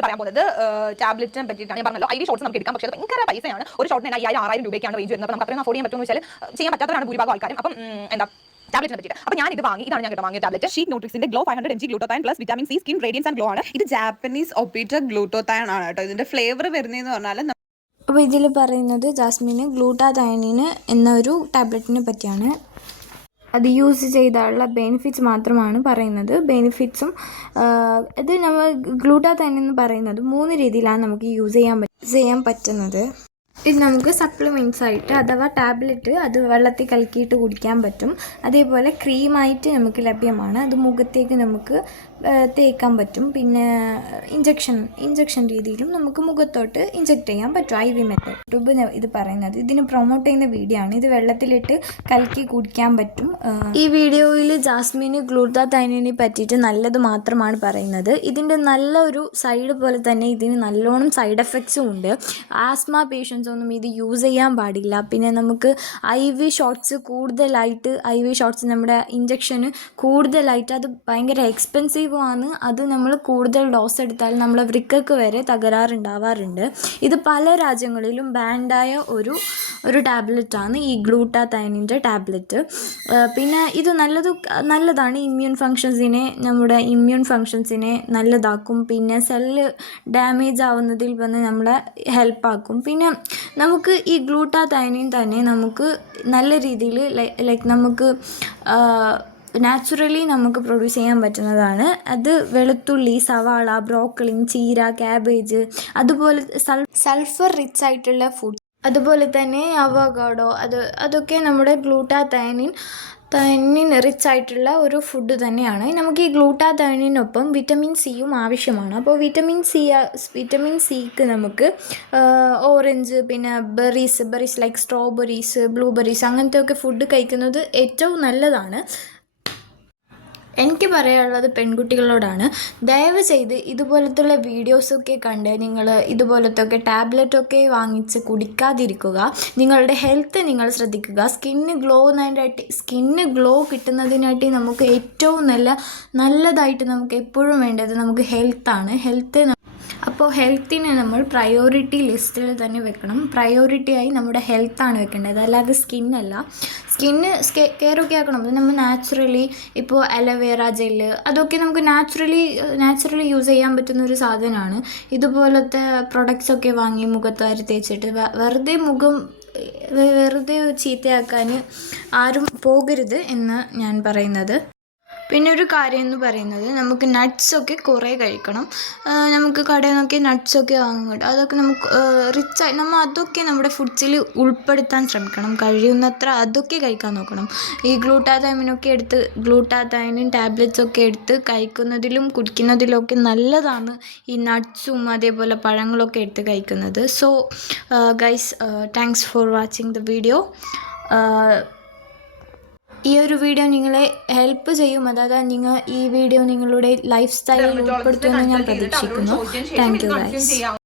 നമ്മൾ പറയാൻ പോകുന്നത് ടാബ്ലറ്റിനെ പറ്റിയിട്ടാണ്. ഞാൻ പറഞ്ഞല്ലോ IV ഷോട്ട്സ് നമുക്ക് എടുക്കാം, പക്ഷേ അത് ഭയങ്കര പൈസയാണ്. ഒരു ഷോട്ടിന് 5000-6000 രൂപയ്ക്കാണ് റേഞ്ച് വരുന്നത്. അപ്പോൾ നമുക്ക് അത്രയും അഫോർഡ് ചെയ്യാൻ പറ്റുമെന്ന് വെച്ചാൽ ചെയ്യാൻ പറ്റാത്തവരാണ് ഭൂരിഭാഗം ആൾക്കാരും. അപ്പം എന്താ ടാബ്ലറ്റിനെ പറ്റിയിട്ട് അപ്പോൾ ഞാൻ ഇത് വാങ്ങി, ഇതാണ് ഞാൻ വാങ്ങിയ ടാബ്ലറ്റ്. ഷീറ്റ് ന്യൂട്രിക്സിന്റെ glow 500 mg glutathione plus vitamin C skin radiance and glow ആണ്. ഇത് ജാപ്പനീസ് ഒപ്പീറ്റ ഗ്ലൂട്ടോതൈൻ ആണ് കേട്ടോ. ഇതിന്റെ ഫ്ലേവർ വരുന്നതെന്ന് പറഞ്ഞാൽ അപ്പോൾ ഇതിൽ പറയുന്നത് ജാസ്മിന് ഗ്ലൂട്ടാതൈനിന് എന്നൊരു ടാബ്ലറ്റിനെ പറ്റിയാണ്. അത് യൂസ് ചെയ്താലുള്ള ബെനിഫിറ്റ്സ് മാത്രമാണ് പറയുന്നത്. ബെനിഫിറ്റ്സും ഇത് നമ്മൾ ഗ്ലൂട്ടാതൈൻ എന്ന് പറയുന്നത് 3 രീതിയിലാണ് നമുക്ക് യൂസ് ചെയ്യാൻ പറ്റുന്നത്. ഇത് നമുക്ക് സപ്ലിമെൻറ്റ്സ് ആയിട്ട് അഥവാ ടാബ്ലറ്റ് അത് വെള്ളത്തിൽ കലക്കിയിട്ട് കുടിക്കാൻ പറ്റും. അതേപോലെ ക്രീമായിട്ട് നമുക്ക് ലഭ്യമാണ്. അത് മുഖത്തേക്ക് നമുക്ക് തേക്കാൻ പറ്റും. പിന്നെ ഇഞ്ചക്ഷൻ രീതിയിലും നമുക്ക് മുഖത്തോട്ട് ഇഞ്ചക്ട് ചെയ്യാൻ പറ്റും. IV മെത്തേഡ് ഇത് പറയുന്നത് ഇതിന് പ്രൊമോട്ട് ചെയ്യുന്ന വീഡിയോ ആണ്. ഇത് വെള്ളത്തിലിട്ട് കലക്കി കുടിക്കാൻ പറ്റും. ഈ വീഡിയോയിൽ ജാസ്മിന് ഗ്ലൂട്ടാതൈനിനെ പറ്റിയിട്ട് നല്ലത് മാത്രമാണ് പറയുന്നത്. ഇതിൻ്റെ നല്ലൊരു സൈഡ് പോലെ തന്നെ ഇതിന് നല്ലോണം സൈഡ് എഫക്ട്സും ഉണ്ട്. ആസ്മ പേഷ്യൻസ് ഒന്നും ഇത് യൂസ് ചെയ്യാൻ പാടില്ല. പിന്നെ നമുക്ക് IV ഷോട്ട്സ് കൂടുതലായിട്ട് നമ്മുടെ ഇഞ്ചക്ഷന് കൂടുതലായിട്ട് അത് ഭയങ്കര എക്സ്പെൻസീവ് ആണ്. അത് നമ്മൾ കൂടുതൽ ഡോസ് എടുത്താൽ നമ്മളെ വൃക്കക്ക് വരെ തകരാറുണ്ടാവാറുണ്ട്. ഇത് പല രാജ്യങ്ങളിലും ബാൻഡായ ഒരു ടാബ്ലറ്റാണ് ഈ ഗ്ലൂട്ടാതൈനിൻ്റെ ടാബ്ലറ്റ്. പിന്നെ ഇത് നല്ലതാണ്. നമ്മുടെ ഇമ്മ്യൂൺ ഫങ്ഷൻസിനെ നല്ലതാക്കും. പിന്നെ സെല്ല് ഡാമേജ് ആവുന്നതിൽ വന്ന് നമ്മളെ ഹെൽപ്പാക്കും. പിന്നെ നമുക്ക് ഈ ഗ്ലൂട്ടാതൈനിൻ തന്നെ നമുക്ക് നല്ല രീതിയിൽ ലൈക്ക് നമുക്ക് നാച്ചുറലി നമുക്ക് പ്രൊഡ്യൂസ് ചെയ്യാൻ പറ്റുന്നതാണ്. അത് വെളുത്തുള്ളി, സവാള, ബ്രോക്കോളി, ചീര, ക്യാബേജ്, അതുപോലെ സൾഫർ റിച്ച് ആയിട്ടുള്ള ഫുഡ്, അതുപോലെ തന്നെ അവോക്കാഡോ, അതൊക്കെ നമ്മുടെ ഗ്ലൂട്ടാതൈനിൻ റിച്ച് ആയിട്ടുള്ള ഒരു ഫുഡ് തന്നെയാണ്. നമുക്ക് ഈ ഗ്ലൂട്ടാതൈനിനൊപ്പം വിറ്റമിൻ സിയും ആവശ്യമാണ്. അപ്പോൾ വിറ്റമിൻ സിക്ക് നമുക്ക് ഓറഞ്ച്, പിന്നെ ബെറീസ് ലൈക്ക് സ്ട്രോബെറീസ്, ബ്ലൂബെറീസ് അങ്ങനത്തെ ഒക്കെ ഫുഡ് കഴിക്കുന്നത് ഏറ്റവും നല്ലതാണ്. എനിക്ക് പറയാനുള്ളത് പെൺകുട്ടികളോടാണ്, ദയവ് ചെയ്ത് ഇതുപോലത്തുള്ള വീഡിയോസൊക്കെ കണ്ട് നിങ്ങൾ ഇതുപോലത്തൊക്കെ ടാബ്ലറ്റൊക്കെ വാങ്ങിച്ച് കുടിക്കാതിരിക്കുക. നിങ്ങളുടെ ഹെൽത്ത് നിങ്ങൾ ശ്രദ്ധിക്കുക. സ്കിന്ന് ഗ്ലോ കിട്ടുന്നതിനായിട്ട് നമുക്ക് ഏറ്റവും നല്ലതായിട്ട് നമുക്ക് എപ്പോഴും വേണ്ടത് നമുക്ക് ഹെൽത്താണ്. അപ്പോൾ ഹെൽത്തിനെ നമ്മൾ പ്രയോറിറ്റി ലിസ്റ്റിൽ തന്നെ വെക്കണം. പ്രയോറിറ്റിയായി നമ്മുടെ ഹെൽത്താണ് വെക്കേണ്ടത്, അല്ലാതെ സ്കിന്നല്ല. കെയറൊക്കെ ആക്കണം. അത് നമ്മൾ നാച്ചുറലി ഇപ്പോൾ അലോവേറ ജെല്ല് അതൊക്കെ നമുക്ക് നാച്ചുറലി യൂസ് ചെയ്യാൻ പറ്റുന്ന ഒരു സാധനമാണ്. ഇതുപോലത്തെ പ്രൊഡക്ട്സൊക്കെ വാങ്ങി മുഖത്ത് വാരി തേച്ചിട്ട് വെറുതെ ചീത്തയാക്കാൻ ആരും പോകരുത് എന്ന് ഞാൻ പറയുന്നത്. പിന്നെ ഒരു കാര്യം എന്ന് പറയുന്നത് നമുക്ക് നട്ട്സൊക്കെ കുറേ കഴിക്കണം. നമുക്ക് കടയിൽ നിന്നൊക്കെ നട്ട്സൊക്കെ വാങ്ങാൻ കിട്ടും. അതൊക്കെ നമുക്ക് റിച്ചായി അതൊക്കെ നമ്മുടെ ഫുഡ്സിൽ ഉൾപ്പെടുത്താൻ ശ്രമിക്കണം. കഴിയുന്നത്ര അതൊക്കെ കഴിക്കാൻ നോക്കണം. ഈ ഗ്ലൂട്ടാതൈനിൻ ടാബ്ലറ്റ്സൊക്കെ എടുത്ത് കഴിക്കുന്നതിലും കുടിക്കുന്നതിലും ഒക്കെ നല്ലതാണ് ഈ നട്ട്സും അതേപോലെ പഴങ്ങളൊക്കെ എടുത്ത് കഴിക്കുന്നത്. So guys, thanks for watching the video. ഈ ഒരു വീഡിയോ നിങ്ങളെ ഹെൽപ്പ് ചെയ്യും. അതായത് നിങ്ങൾ ഈ വീഡിയോ നിങ്ങളുടെ ലൈഫ് സ്റ്റൈലിൽ ഉൾപ്പെടുത്തുമെന്ന് ഞാൻ പ്രതീക്ഷിക്കുന്നു. Thank you guys.